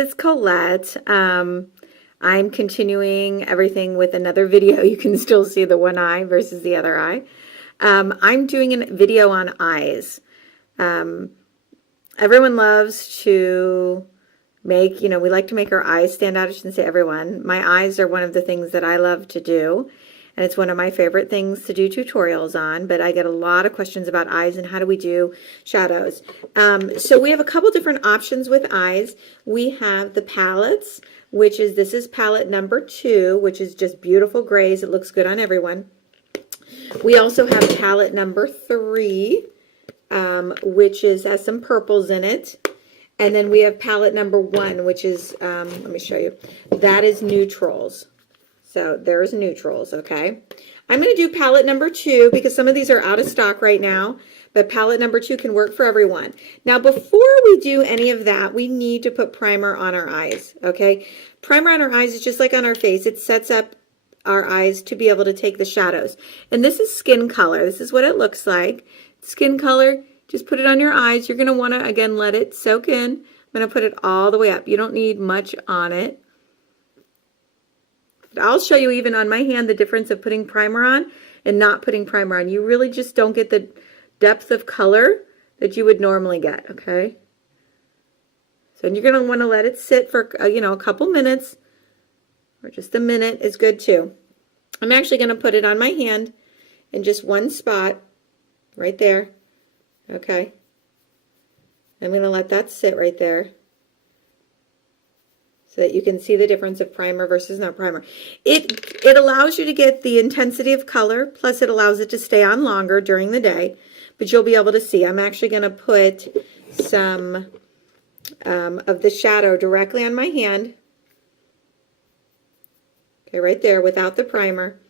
It's Colette. I'm continuing everything with another video. You can still see the one eye versus the other eye. I'm doing a video on eyes. Everyone loves to make, we like to make our eyes stand out. I shouldn't say everyone. My eyes are one of the things that I love to do. And it's one of my favorite things to do tutorials on, but I get a lot of questions about eyes and how do we do shadows. So we have a couple different options with eyes. We have the palettes, this is palette number 2, which is just beautiful grays. It looks good on everyone. We also have palette number 3, which has some purples in it. And then we have palette number 1, which is, let me show you, that is neutrals. So there's neutrals, okay? I'm going to do palette number 2 because some of these are out of stock right now, but palette number 2 can work for everyone. Now, before we do any of that, we need to put primer on our eyes, okay? Primer on our eyes is just like on our face. It sets up our eyes to be able to take the shadows. And this is skin color. This is what it looks like. Skin color, just put it on your eyes. You're going to want to, again, let it soak in. I'm going to put it all the way up. You don't need much on it. I'll show you even on my hand the difference of putting primer on and not putting primer on. You really just don't get the depth of color that you would normally get, okay? So you're going to want to let it sit for, a couple minutes, or just a minute is good too. I'm actually going to put it on my hand in just one spot right there, okay? I'm going to let that sit right there, so that you can see the difference of primer versus not primer. It allows you to get the intensity of color, plus it allows it to stay on longer during the day, but you'll be able to see. I'm actually going to put some of the shadow directly on my hand. Okay, right there without the primer.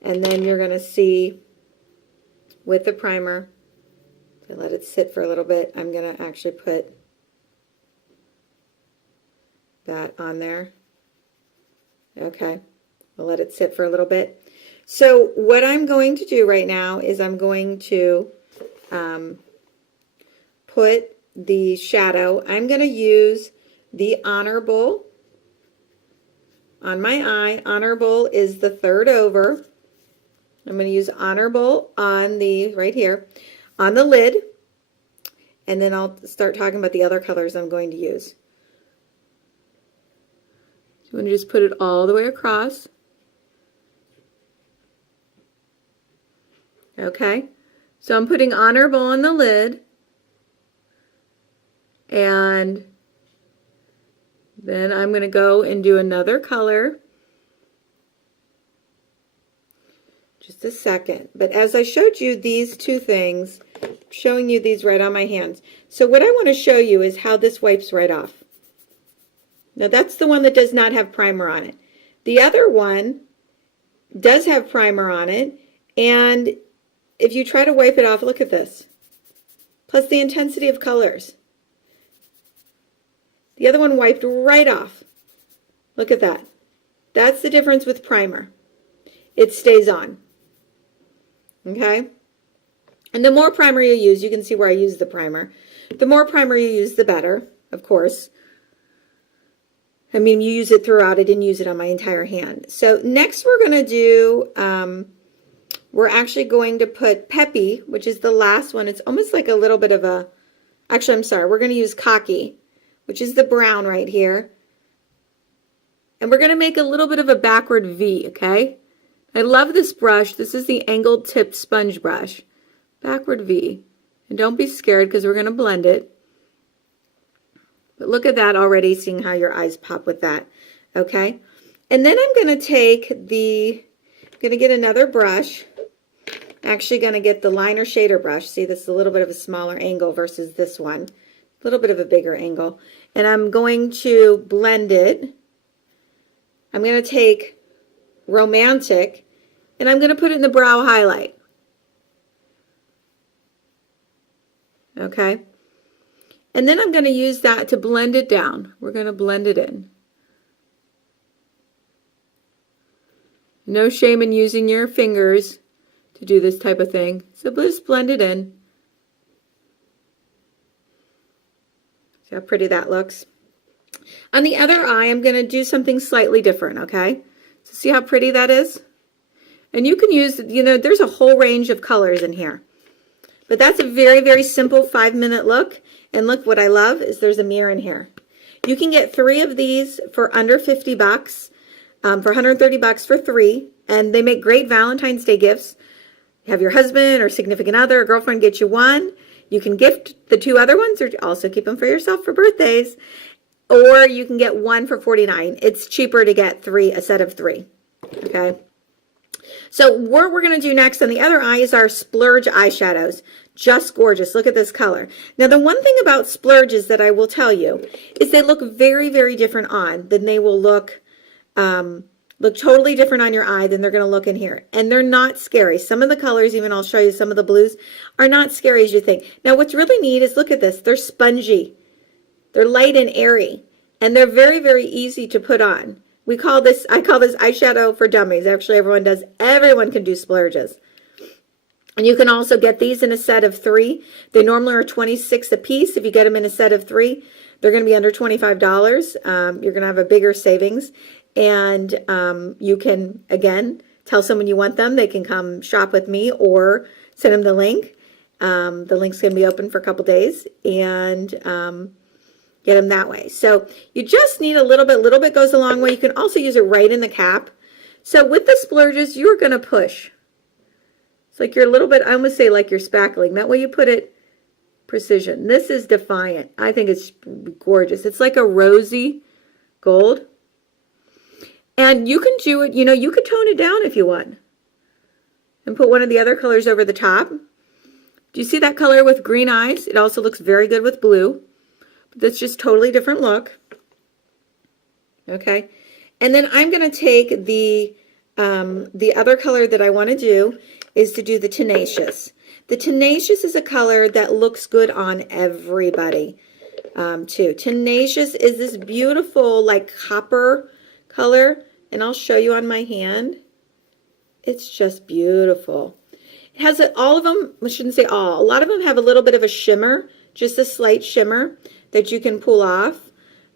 And then you're going to see with the primer. I let it sit for a little bit. I'm going to actually put that on there. Okay, we'll let it sit for a little bit. So what I'm going to do right now is I'm going to put the shadow. I'm going to use the Honorable on my eye. Honorable is the third over. I'm going to use Honorable on the, right here, on the lid. And then I'll start talking about the other colors I'm going to use. I'm going to just put it all the way across. Okay, so I'm putting Honorable on the lid, and then I'm going to go and do another color. Just a second. But as I showed you these two things, I'm showing you these right on my hands. So what I want to show you is how this wipes right off. Now that's the one that does not have primer on it. The other one does have primer on it, and if you try to wipe it off, look at this. Plus the intensity of colors. The other one wiped right off. Look at that. That's the difference with primer. It stays on. Okay? And the more primer you use, you can see where I use the primer. The more primer you use, the better, of course. I mean, you use it throughout. I didn't use it on my entire hand. So next we're going to do, we're actually going to put Peppy, which is the last one. It's almost like a little bit of a, actually, I'm sorry. We're going to use Cocky, which is the brown right here. And we're going to make a little bit of a backward V, okay? I love this brush. This is the angled tipped sponge brush. Backward V. And don't be scared because we're going to blend it. But look at that already, seeing how your eyes pop with that, okay? And then I'm going to take I'm going to get another brush. Actually going to get the liner shader brush. See, this is a little bit of a smaller angle versus this one. A little bit of a bigger angle. And I'm going to blend it. I'm going to take Romantic, and I'm going to put it in the brow highlight. Okay? And then I'm going to use that to blend it down. We're going to blend it in. No shame in using your fingers to do this type of thing. So just blend it in. See how pretty that looks? On the other eye, I'm going to do something slightly different, okay? So see how pretty that is? And you can use, there's a whole range of colors in here. But that's a very, very simple 5-minute look. And look, what I love is there's a mirror in here. You can get 3 of these for under 50 bucks, for 130 bucks for 3. And they make great Valentine's Day gifts. Have your husband or significant other or girlfriend get you one. You can gift the 2 other ones or also keep them for yourself for birthdays. Or you can get 1 for $49. It's cheaper to get 3, a set of 3. Okay. So what we're going to do next on the other eye is our splurge eyeshadows. Just gorgeous. Look at this color. Now, the one thing about splurges that I will tell you is they look very, very different on than they will look totally different on your eye than they're going to look in here. And they're not scary. Some of the colors, even I'll show you some of the blues, are not scary as you think. Now, what's really neat is look at this. They're spongy. They're light and airy. And they're very, very easy to put on. I call this eyeshadow for dummies. Actually, everyone can do splurges. And you can also get these in a set of 3. They normally are $26 a piece. If you get them in a set of 3, they're going to be under $25. You're going to have a bigger savings. And you can, again, tell someone you want them. They can come shop with me or send them the link. The link's going to be open for a couple days. And get them that way. So you just need a little bit. Little bit goes a long way. You can also use it right in the cap. So with the splurges, you're going to push. It's like you're a little bit, I almost say like you're spackling. That way you put it precision. This is Defiant. I think it's gorgeous. It's like a rosy gold. And you can do it, you could tone it down if you want. And put one of the other colors over the top. Do you see that color with green eyes? It also looks very good with blue. But that's just totally different look. Okay. And then I'm going to take the other color that I want to do is to do the Tenacious. The Tenacious is a color that looks good on everybody too. Tenacious is this beautiful like copper color, and I'll show you on my hand. It's just beautiful. It has all of them, I shouldn't say all, a lot of them have a little bit of a shimmer, just a slight shimmer that you can pull off.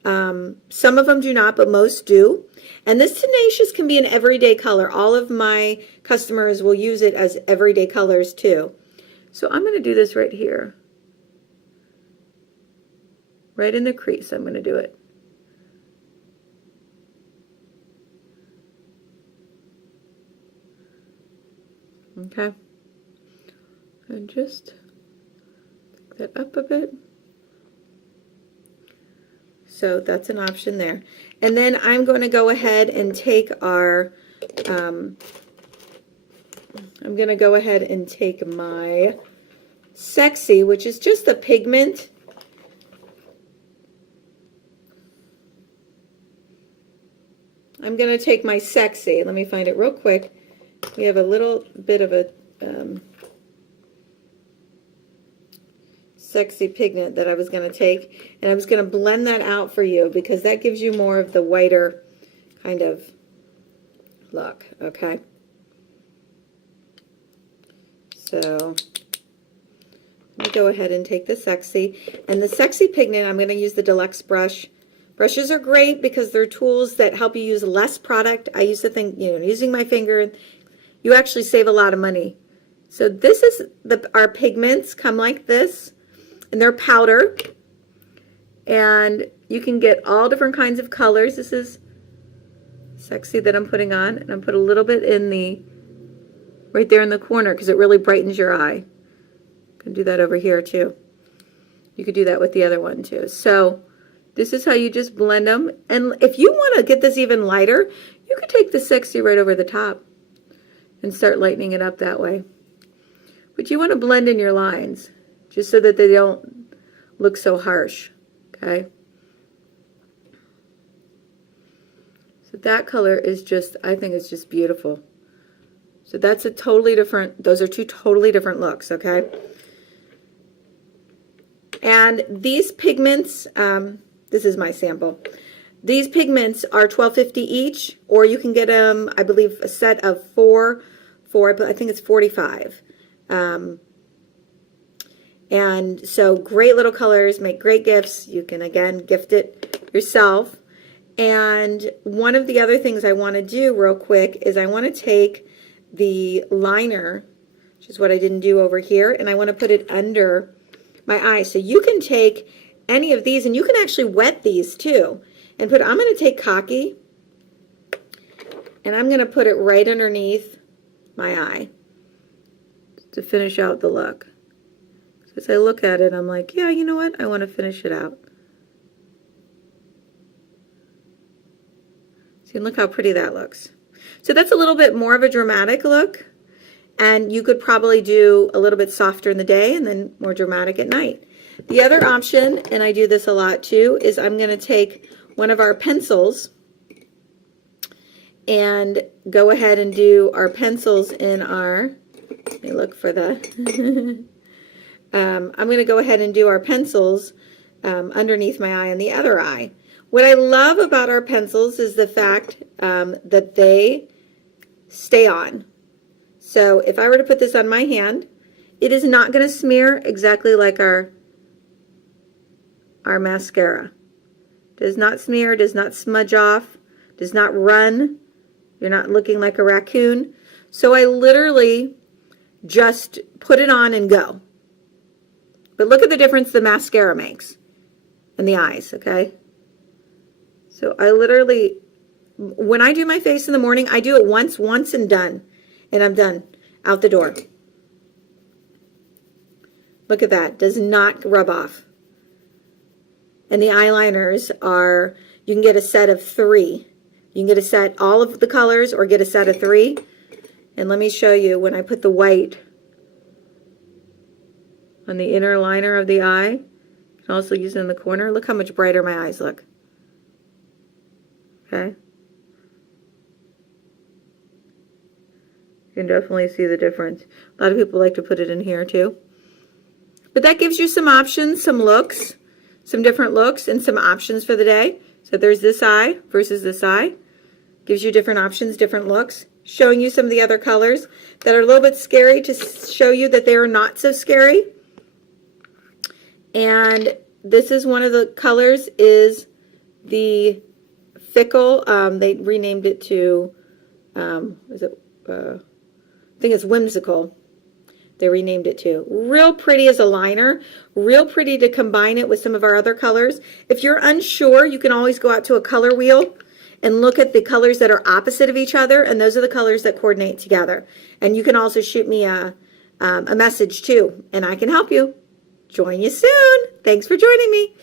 Some of them do not, but most do. And this Tenacious can be an everyday color. All of my customers will use it as everyday colors too. So I'm going to do this right here. Right in the crease, I'm going to do it. Okay. And just pick that up a bit. So that's an option there. And then I'm going to go ahead and take our, I'm going to go ahead and take my Sexy, which is just a pigment. I'm going to take my Sexy. Let me find it real quick. We have a little bit of a Sexy pigment that I was going to take, and I was going to blend that out for you because that gives you more of the whiter kind of look, okay? So let me go ahead and take the Sexy, and the Sexy pigment, I'm going to use the Deluxe brush. Brushes are great because they're tools that help you use less product. I used to think, using my finger, you actually save a lot of money. So this is our pigments come like this. And they're powder, and you can get all different kinds of colors. This is Sexy that I'm putting on, and I'm put a little bit in right there in the corner because it really brightens your eye. You can do that over here too. You could do that with the other one too. So this is how you just blend them. And if you want to get this even lighter, you could take the Sexy right over the top and start lightening it up that way. But you want to blend in your lines, just so that they don't look so harsh, okay? So that color is just, I think it's just beautiful. So that's a totally different, those are 2 totally different looks, okay? And these pigments, this is my sample. These pigments are $12.50 each, or you can get them, I believe, a set of 4 for, I think it's $45. And so great little colors, make great gifts. You can, again, gift it yourself. And one of the other things I want to do real quick is I want to take the liner, which is what I didn't do over here, and I want to put it under my eye. So you can take any of these, and you can actually wet these too. And I'm going to take Cocky, and I'm going to put it right underneath my eye to finish out the look. So as I look at it, I'm like, yeah, you know what? I want to finish it out. See, and look how pretty that looks. So that's a little bit more of a dramatic look, and you could probably do a little bit softer in the day and then more dramatic at night. The other option, and I do this a lot too, is I'm going to take one of our pencils and go ahead and do our pencils in our, let me look for the, I'm going to go ahead and do our pencils underneath my eye and the other eye. What I love about our pencils is the fact that they stay on. So if I were to put this on my hand, it is not going to smear exactly like our mascara. Does not smear, does not smudge off, does not run. You're not looking like a raccoon. So I literally just put it on and go. But look at the difference the mascara makes in the eyes, okay? So I literally, when I do my face in the morning, I do it once and done. And I'm done. Out the door. Look at that. Does not rub off. And the eyeliners are, you can get a set of 3. You can get a set, all of the colors, or get a set of 3. And let me show you when I put the white on the inner liner of the eye. You can also use it in the corner. Look how much brighter my eyes look. Okay. You can definitely see the difference. A lot of people like to put it in here too. But that gives you some options, some looks, some different looks, and some options for the day. So there's this eye versus this eye. Gives you different options, different looks. Showing you some of the other colors that are a little bit scary to show you that they are not so scary. And this is one of the colors, is the Fickle. They renamed it to, I think it's Whimsical. They renamed it to. Real pretty as a liner. Real pretty to combine it with some of our other colors. If you're unsure, you can always go out to a color wheel and look at the colors that are opposite of each other, and those are the colors that coordinate together. And you can also shoot me a message too, and I can help you. Join you soon. Thanks for joining me.